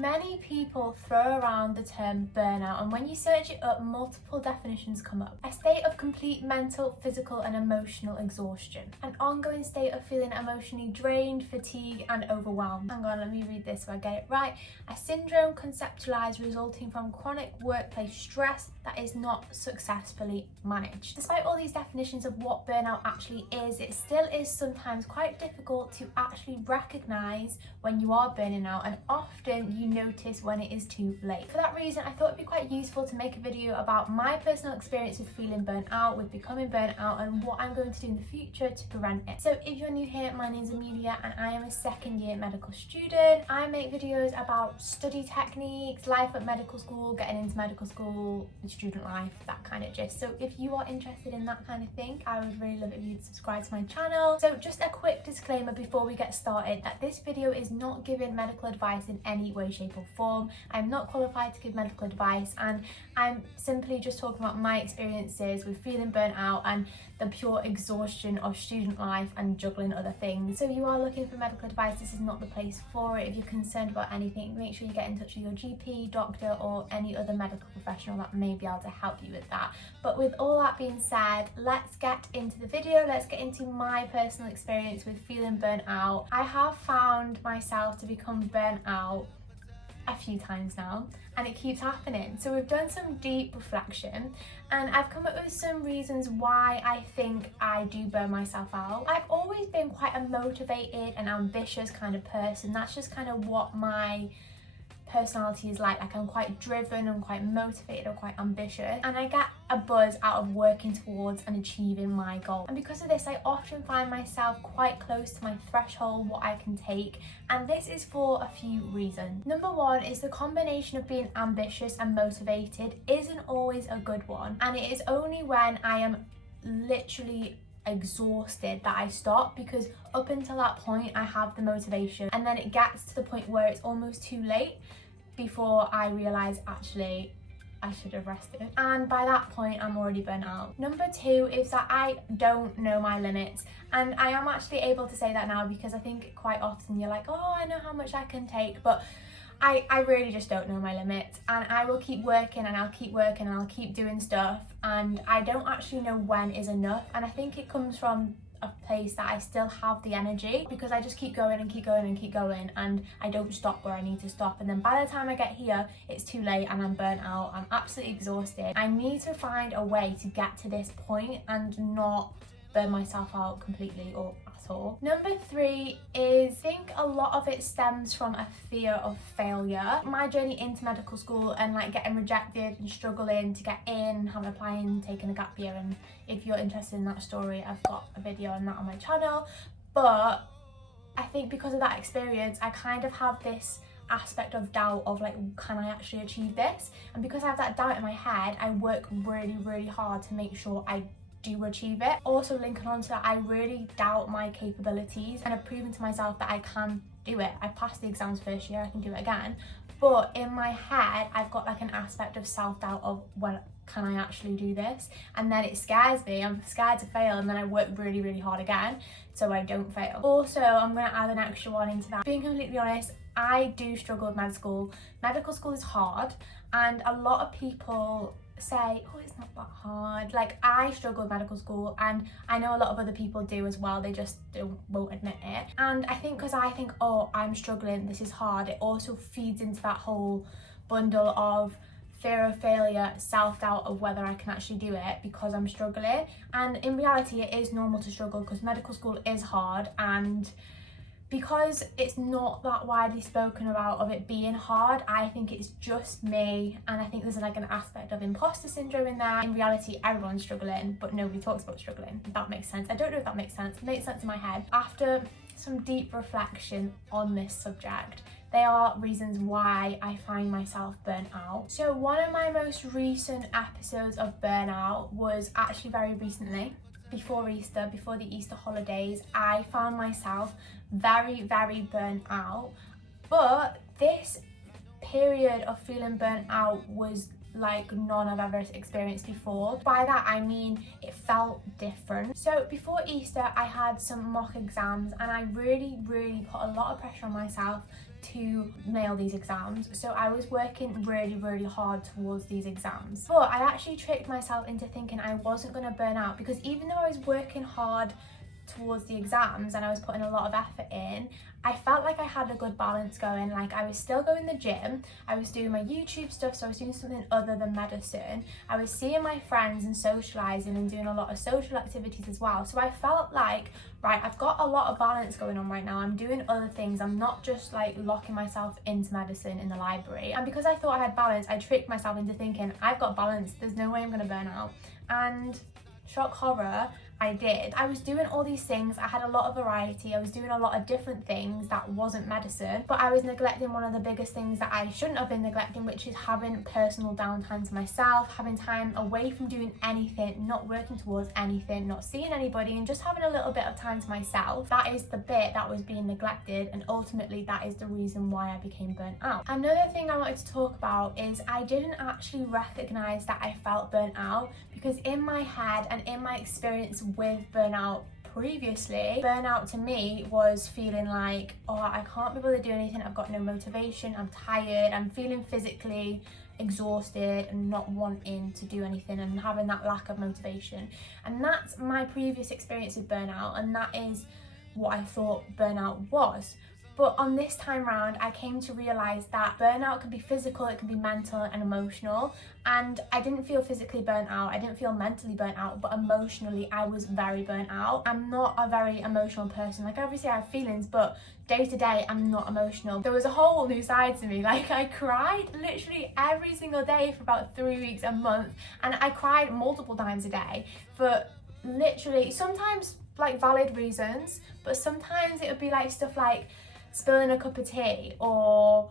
Many people throw around the term burnout, and when you search it up, multiple definitions come up. A state of complete mental, physical and emotional exhaustion. An ongoing state of feeling emotionally drained, fatigued and overwhelmed. Hang on, let me read this so I get it right. A syndrome conceptualized resulting from chronic workplace stress that is not successfully managed. Despite all these definitions of what burnout actually is, it still is sometimes quite difficult to actually recognize when you are burning out, and often you notice when it is too late. For that reason, I thought it'd be quite useful to make a video about my personal experience with feeling burnt out, with becoming burnt out, and what I'm going to do in the future to prevent it. So if you're new here, my name's Amelia and I am a second year medical student. I make videos about study techniques, life at medical school, getting into medical school, student life, that kind of gist. So if you are interested in that kind of thing, I would really love it if you'd subscribe to my channel. So just a quick disclaimer before we get started, that this video is not giving medical advice in any way, shape or form. I'm not qualified to give medical advice, and I'm simply just talking about my experiences with feeling burnt out and the pure exhaustion of student life and juggling other things. So if you are looking for medical advice, this is not the place for it. If you're concerned about anything, make sure you get in touch with your GP, doctor or any other medical professional that may be able to help you with that. But with all that being said, let's get into the video. Let's get into my personal experience with feeling burnt out. I have found myself to become burnt out a few times now, and it keeps happening. So we've done some deep reflection and I've come up with some reasons why I think I do burn myself out. I've always been quite a motivated and ambitious kind of person. That's just kind of what my personality is like. I'm quite driven, I'm quite motivated, I'm quite ambitious, and I get a buzz out of working towards and achieving my goal. And because of this, I often find myself quite close to my threshold, what I can take, and this is for a few reasons. Number one is the combination of being ambitious and motivated isn't always a good one, and it is only when I am literally exhausted that I stop, because up until that point I have the motivation, and then it gets to the point where it's almost too late before I realise actually I should have rested, and by that point I'm already burnt out. Number two is that I don't know my limits, and I am actually able to say that now, because I think quite often you're like, oh, I know how much I can take, but I really just don't know my limits, and I will keep working and I'll keep working and I'll keep doing stuff, and I don't actually know when is enough. And I think it comes from a place that I still have the energy, because I just keep going and keep going and keep going, and I don't stop where I need to stop, and then by the time I get here it's too late and I'm burnt out, I'm absolutely exhausted. I need to find a way to get to this point and not burn myself out completely or at all. Number three is, I think a lot of it stems from a fear of failure. My journey into medical school and like getting rejected and struggling to get in, having applying, taking a gap year, and if you're interested in that story, I've got a video on that on my channel. But I think because of that experience, I kind of have this aspect of doubt of like, can I actually achieve this? And because I have that doubt in my head, I work really, really hard to make sure I do achieve it. Also linking on to that, I really doubt my capabilities, and I've proven to myself that I can do it. I passed the exams first year, I can do it again, but in my head I've got like an aspect of self-doubt of, well, can I actually do this? And then it scares me, I'm scared to fail, and then I work really, really hard again so I don't fail. Also, I'm going to add an extra one into that. Being completely honest, I do struggle with med school. Medical school is hard, and a lot of people say, oh, it's not that hard. Like, I struggle with medical school, and I know a lot of other people do as well, they just won't admit it. And I think because I think, oh, I'm struggling, this is hard, it also feeds into that whole bundle of fear of failure, self-doubt of whether I can actually do it because I'm struggling. And in reality, it is normal to struggle because medical school is hard, and because it's not that widely spoken about of it being hard, I think it's just me, and I think there's like an aspect of imposter syndrome in there. In reality, everyone's struggling, but nobody talks about struggling, if that makes sense. I don't know if that makes sense. It makes sense in my head. After some deep reflection on this subject, they are reasons why I find myself burnt out. So one of my most recent episodes of burnout was actually very recently. Before Easter, before the Easter holidays, I found myself very, very burnt out. But this period of feeling burnt out was like none I've ever experienced before. By that I mean it felt different. So before Easter I had some mock exams, and I really put a lot of pressure on myself to nail these exams, so I was working really hard towards these exams. But I actually tricked myself into thinking I wasn't going to burn out, because even though I was working hard towards the exams and I was putting a lot of effort in, I felt like I had a good balance going. Like, I was still going to the gym, I was doing my YouTube stuff, so I was doing something other than medicine, I was seeing my friends and socialising and doing a lot of social activities as well. So I felt like, right, I've got a lot of balance going on right now, I'm doing other things, I'm not just like locking myself into medicine in the library. And because I thought I had balance, I tricked myself into thinking I've got balance, there's no way I'm going to burn out. And shock horror, I did. I was doing all these things, I had a lot of variety, I was doing a lot of different things that wasn't medicine, but I was neglecting one of the biggest things that I shouldn't have been neglecting, which is having personal downtime to myself, having time away from doing anything, not working towards anything, not seeing anybody, and just having a little bit of time to myself. That is the bit that was being neglected, and ultimately that is the reason why I became burnt out. Another thing I wanted to talk about is I didn't actually recognise that I felt burnt out, because in my head and in my experience with burnout previously, burnout to me was feeling like, oh, I can't be able to do anything, I've got no motivation, I'm tired, I'm feeling physically exhausted and not wanting to do anything and having that lack of motivation. And that's my previous experience with burnout, and that is what I thought burnout was. But on this time round, I came to realise that burnout can be physical, it can be mental and emotional. And I didn't feel physically burnt out, I didn't feel mentally burnt out, but emotionally I was very burnt out. I'm not a very emotional person. Like, obviously I have feelings, but day to day I'm not emotional. There was a whole new side to me. Like, I cried literally every single day for about 3 weeks, a month. And I cried multiple times a day for literally, sometimes like valid reasons, but sometimes it would be like stuff like spilling a cup of tea, or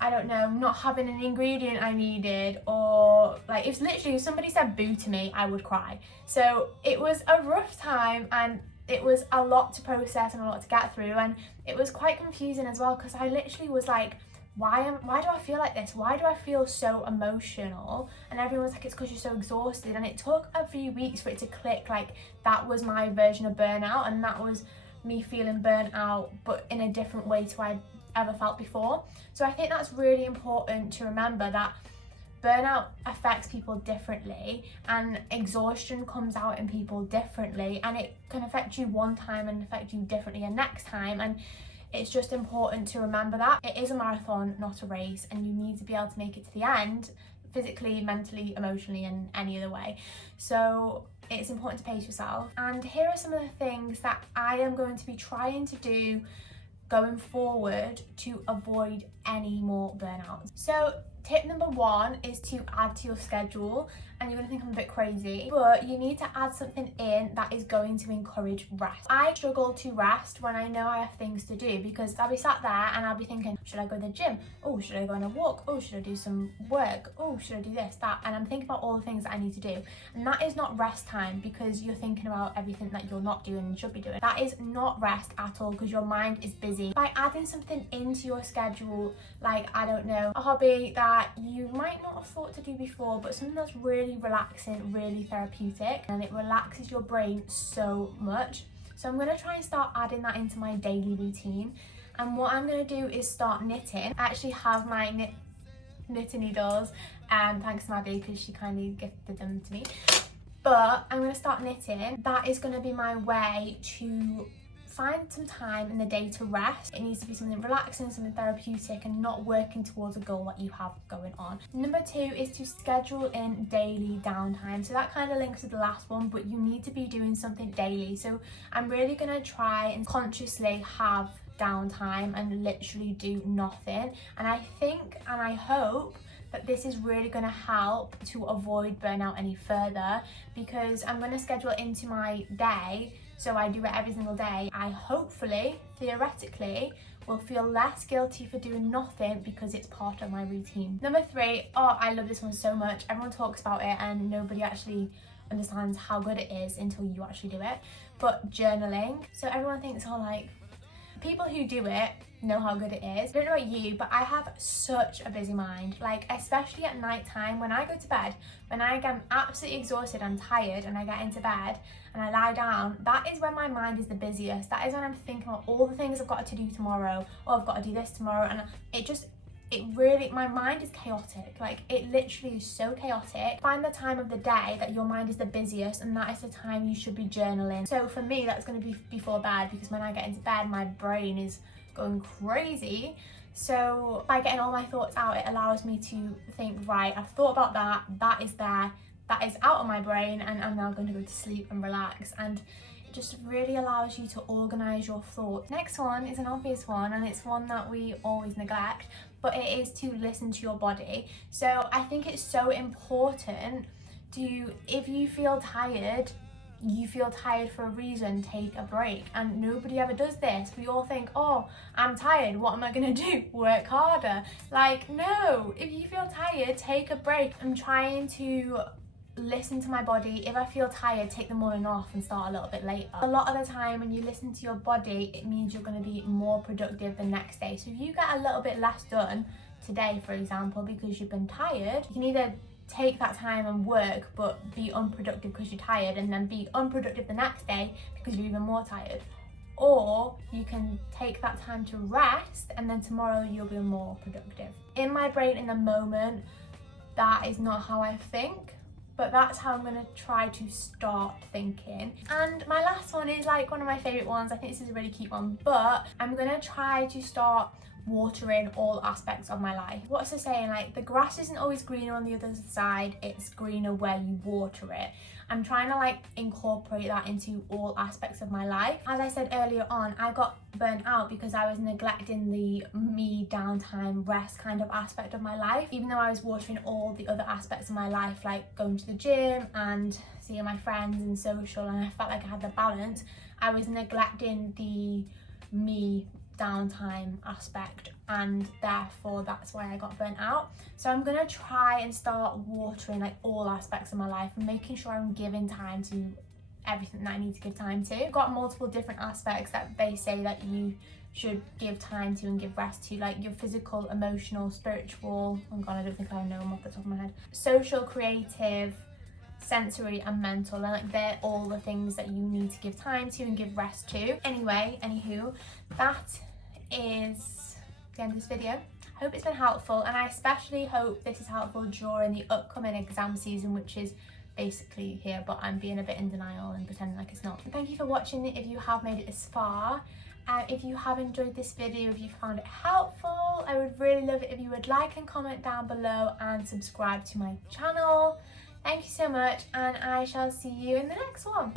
I don't know, not having an ingredient I needed, or like if somebody said boo to me, I would cry. So it was a rough time, and it was a lot to process and a lot to get through, and it was quite confusing as well, because I literally was like, why do I feel like this? Why do I feel so emotional? And everyone's like, it's because you're so exhausted. And it took a few weeks for it to click, like that was my version of burnout, and that was me feeling burnt out, but in a different way to I'd ever felt before. So I think that's really important to remember, that burnout affects people differently, and exhaustion comes out in people differently, and it can affect you one time and affect you differently the next time. And it's just important to remember that it is a marathon, not a race, and you need to be able to make it to the end, physically, mentally, emotionally, and any other way. So it's important to pace yourself. And here are some of the things that I am going to be trying to do going forward to avoid any more burnout. So tip number 1 is to add to your schedule. And you're gonna think I'm a bit crazy, but you need to add something in that is going to encourage rest. I struggle to rest when I know I have things to do, because I'll be sat there and I'll be thinking, should I go to the gym? Oh, should I go on a walk? Oh, should I do some work? Oh, should I do this, that? And I'm thinking about all the things that I need to do. And that is not rest time, because you're thinking about everything that you're not doing and should be doing. That is not rest at all, because your mind is busy. By adding something into your schedule, like, I don't know, a hobby that you might not have thought to do before, but something that's really relaxing, really therapeutic, and it relaxes your brain so much. So I'm going to try and start adding that into my daily routine. And what I'm going to do is start knitting. I actually have my knitting needles, thanks to Maddie, because she kindly gifted them to me. But I'm going to start knitting. That is going to be my way to find some time in the day to rest. It needs to be something relaxing, something therapeutic, and not working towards a goal that you have going on. Number 2 is to schedule in daily downtime. So that kind of links to the last one, but you need to be doing something daily. So I'm really going to try and consciously have downtime and literally do nothing. And I think and I hope that this is really going to help to avoid burnout any further, because I'm going to schedule it into my day, so I do it every single day. I hopefully, theoretically, will feel less guilty for doing nothing because it's part of my routine. Number 3, oh, I love this one so much. Everyone talks about it and nobody actually understands how good it is until you actually do it. But journaling. So everyone thinks, oh, like, People who do it know how good it is. I don't know about you, but I have such a busy mind, like especially at night time when I go to bed, when I am absolutely exhausted and tired and I get into bed and I lie down, that is when my mind is the busiest. That is when I'm thinking about all the things I've got to do tomorrow, or I've got to do this tomorrow, and it really, my mind is chaotic. Like, it literally is so chaotic. Find the time of the day that your mind is the busiest, and that is the time you should be journaling. So for me, that's going to be before bed, because when I get into bed, my brain is going crazy. So by getting all my thoughts out, it allows me to think, right, I've thought about that, that is there, that is out of my brain, and I'm now going to go to sleep and relax. And it just really allows you to organise your thoughts. Next one is an obvious one, and it's one that we always neglect, but it is to listen to your body. So I think it's so important to, if you feel tired, you feel tired for a reason, take a break. And nobody ever does this. We all think, oh, I'm tired, what am I gonna do? Work harder. Like, no, if you feel tired, take a break. I'm trying to listen to my body. If I feel tired, take the morning off and start a little bit later. A lot of the time when you listen to your body, it means you're going to be more productive the next day. So if you get a little bit less done today, for example, because you've been tired, you can either take that time and work but be unproductive because you're tired, and then be unproductive the next day because you're even more tired. Or you can take that time to rest, and then tomorrow you'll be more productive. In my brain, in the moment, that is not how I think, but that's how I'm gonna try to start thinking. And my last one is like one of my favorite ones. I think this is a really cute one, but I'm gonna try to start watering all aspects of my life. What's the saying? Like, the grass isn't always greener on the other side, it's greener where you water it. I'm trying to like incorporate that into all aspects of my life. As I said earlier on, I got burnt out because I was neglecting the me downtime rest kind of aspect of my life. Even though I was watering all the other aspects of my life, like going to the gym and seeing my friends and social, and I felt like I had the balance, I was neglecting the me downtime aspect, and therefore that's why I got burnt out. So I'm gonna try and start watering like all aspects of my life and making sure I'm giving time to everything that I need to give time to. I've got multiple different aspects that they say that you should give time to and give rest to, like your physical, emotional, spiritual, oh god, I don't think I know them off the top of my head, social, creative, sensory and mental, and like they're all the things that you need to give time to and give rest to. Anywho, that is the end of this video. I hope it's been helpful, and I especially hope this is helpful during the upcoming exam season, which is basically here, but I'm being a bit in denial and pretending like it's not. Thank you for watching it if you have made it this far. If you have enjoyed this video, if you found it helpful, I would really love it if you would like and comment down below and subscribe to my channel. Thank you so much, and I shall see you in the next one.